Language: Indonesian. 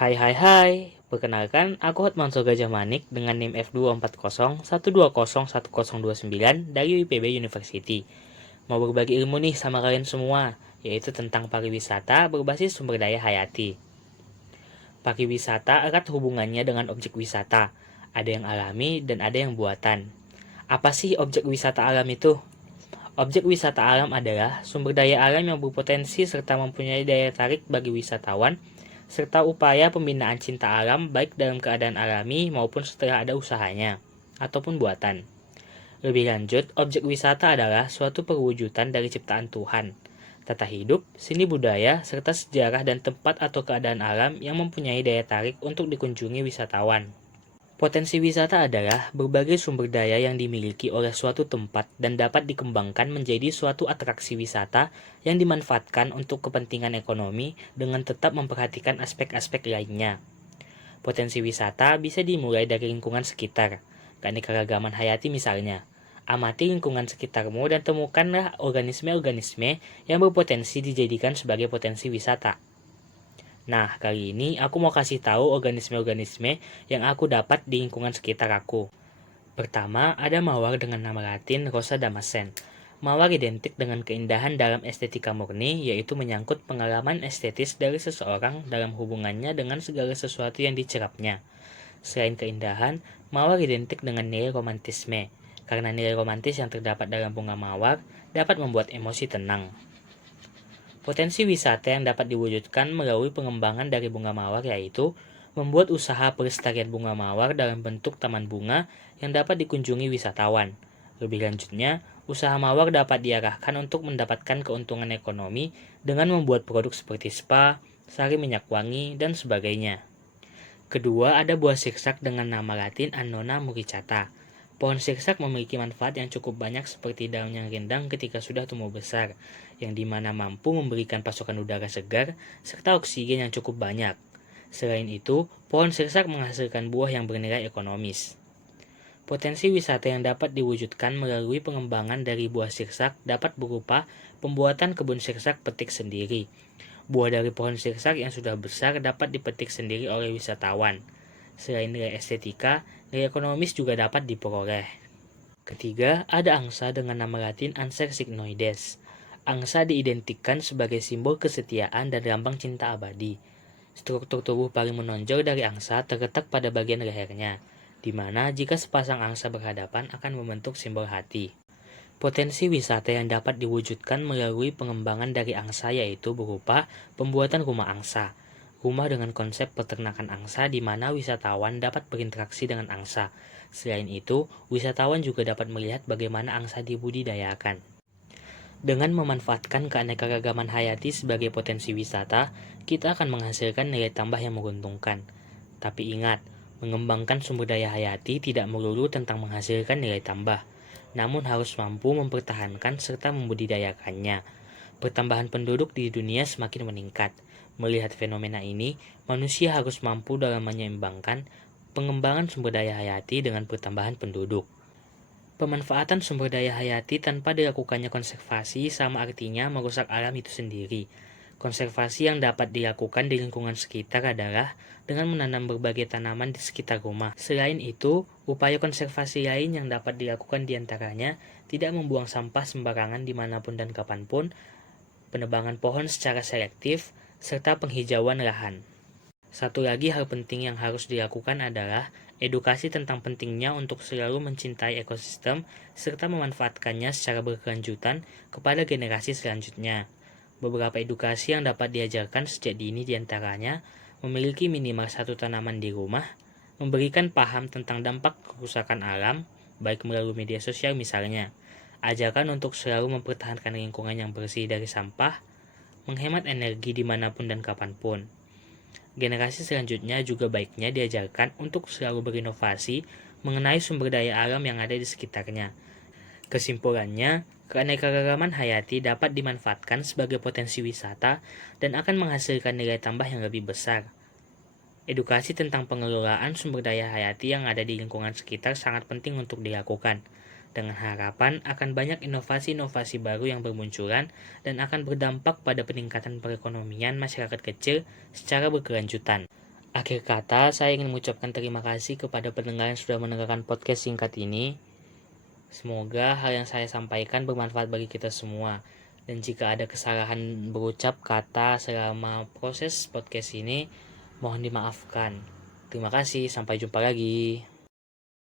Hai hai hai, perkenalkan aku Hotman Gajah Manik dengan NIM F24012010109 dari IPB University. Mau berbagi ilmu nih sama kalian semua, yaitu tentang pariwisata berbasis sumber daya hayati. Pariwisata erat hubungannya dengan objek wisata, ada yang alami dan ada yang buatan. Apa sih objek wisata alam itu? Objek wisata alam adalah sumber daya alam yang berpotensi serta mempunyai daya tarik bagi wisatawan, serta upaya pembinaan cinta alam baik dalam keadaan alami maupun setelah ada usahanya, ataupun buatan. Lebih lanjut, objek wisata adalah suatu perwujudan dari ciptaan Tuhan, tata hidup, seni budaya, serta sejarah dan tempat atau keadaan alam yang mempunyai daya tarik untuk dikunjungi wisatawan. Potensi wisata adalah berbagai sumber daya yang dimiliki oleh suatu tempat dan dapat dikembangkan menjadi suatu atraksi wisata yang dimanfaatkan untuk kepentingan ekonomi dengan tetap memperhatikan aspek-aspek lainnya. Potensi wisata bisa dimulai dari lingkungan sekitar, keanekaragaman hayati misalnya. Amati lingkungan sekitarmu dan temukanlah organisme-organisme yang berpotensi dijadikan sebagai potensi wisata. Nah, kali ini aku mau kasih tahu organisme-organisme yang aku dapat di lingkungan sekitar aku. Pertama, ada mawar dengan nama latin Rosa damascen. Mawar identik dengan keindahan dalam estetika murni, yaitu menyangkut pengalaman estetis dari seseorang dalam hubungannya dengan segala sesuatu yang dicerapnya. Selain keindahan, mawar identik dengan nilai romantisme, karena nilai romantis yang terdapat dalam bunga mawar dapat membuat emosi tenang. Potensi wisata yang dapat diwujudkan melalui pengembangan dari bunga mawar yaitu membuat usaha pelestarian bunga mawar dalam bentuk taman bunga yang dapat dikunjungi wisatawan. Lebih lanjutnya, usaha mawar dapat diarahkan untuk mendapatkan keuntungan ekonomi dengan membuat produk seperti spa, sari minyak wangi, dan sebagainya. Kedua, ada buah sirsak dengan nama latin Annona muricata. Pohon sirsak memiliki manfaat yang cukup banyak seperti daun yang rindang ketika sudah tumbuh besar, yang dimana mampu memberikan pasokan udara segar serta oksigen yang cukup banyak. Selain itu, pohon sirsak menghasilkan buah yang bernilai ekonomis. Potensi wisata yang dapat diwujudkan melalui pengembangan dari buah sirsak dapat berupa pembuatan kebun sirsak petik sendiri. Buah dari pohon sirsak yang sudah besar dapat dipetik sendiri oleh wisatawan. Selain nilai estetika, nilai ekonomis juga dapat diperoleh. Ketiga, ada angsa dengan nama latin Anser signoides. Angsa diidentikan sebagai simbol kesetiaan dan lambang cinta abadi. Struktur tubuh paling menonjol dari angsa terletak pada bagian lehernya, di mana jika sepasang angsa berhadapan akan membentuk simbol hati. Potensi wisata yang dapat diwujudkan melalui pengembangan dari angsa yaitu berupa pembuatan rumah angsa. Rumah dengan konsep peternakan angsa di mana wisatawan dapat berinteraksi dengan angsa. Selain itu, wisatawan juga dapat melihat bagaimana angsa dibudidayakan. Dengan memanfaatkan keanekaragaman hayati sebagai potensi wisata, kita akan menghasilkan nilai tambah yang menguntungkan. Tapi ingat, mengembangkan sumber daya hayati tidak melulu tentang menghasilkan nilai tambah, namun harus mampu mempertahankan serta membudidayakannya. Pertambahan penduduk di dunia semakin meningkat. Melihat fenomena ini, manusia harus mampu dalam menyeimbangkan pengembangan sumber daya hayati dengan pertambahan penduduk. Pemanfaatan sumber daya hayati tanpa dilakukannya konservasi sama artinya merusak alam itu sendiri. Konservasi yang dapat dilakukan di lingkungan sekitar adalah dengan menanam berbagai tanaman di sekitar rumah. Selain itu, upaya konservasi lain yang dapat dilakukan diantaranya tidak membuang sampah sembarangan dimanapun dan kapanpun, penebangan pohon secara selektif, serta penghijauan lahan. Satu lagi hal penting yang harus dilakukan adalah edukasi tentang pentingnya untuk selalu mencintai ekosistem serta memanfaatkannya secara berkelanjutan kepada generasi selanjutnya. Beberapa edukasi yang dapat diajarkan sejak dini diantaranya memiliki minimal satu tanaman di rumah, memberikan paham tentang dampak kerusakan alam, baik melalui media sosial misalnya, ajarkan untuk selalu mempertahankan lingkungan yang bersih dari sampah, menghemat energi dimanapun dan kapanpun. Generasi selanjutnya juga baiknya diajarkan untuk selalu berinovasi mengenai sumber daya alam yang ada di sekitarnya. Kesimpulannya, keanekaragaman hayati dapat dimanfaatkan sebagai potensi wisata dan akan menghasilkan nilai tambah yang lebih besar. Edukasi tentang pengelolaan sumber daya hayati yang ada di lingkungan sekitar sangat penting untuk dilakukan, dengan harapan akan banyak inovasi-inovasi baru yang bermunculan dan akan berdampak pada peningkatan perekonomian masyarakat kecil secara berkelanjutan. Akhir kata, saya ingin mengucapkan terima kasih kepada pendengar yang sudah mendengarkan podcast singkat ini. Semoga hal yang saya sampaikan bermanfaat bagi kita semua. Dan jika ada kesalahan berucap kata selama proses podcast ini, mohon dimaafkan. Terima kasih, sampai jumpa lagi.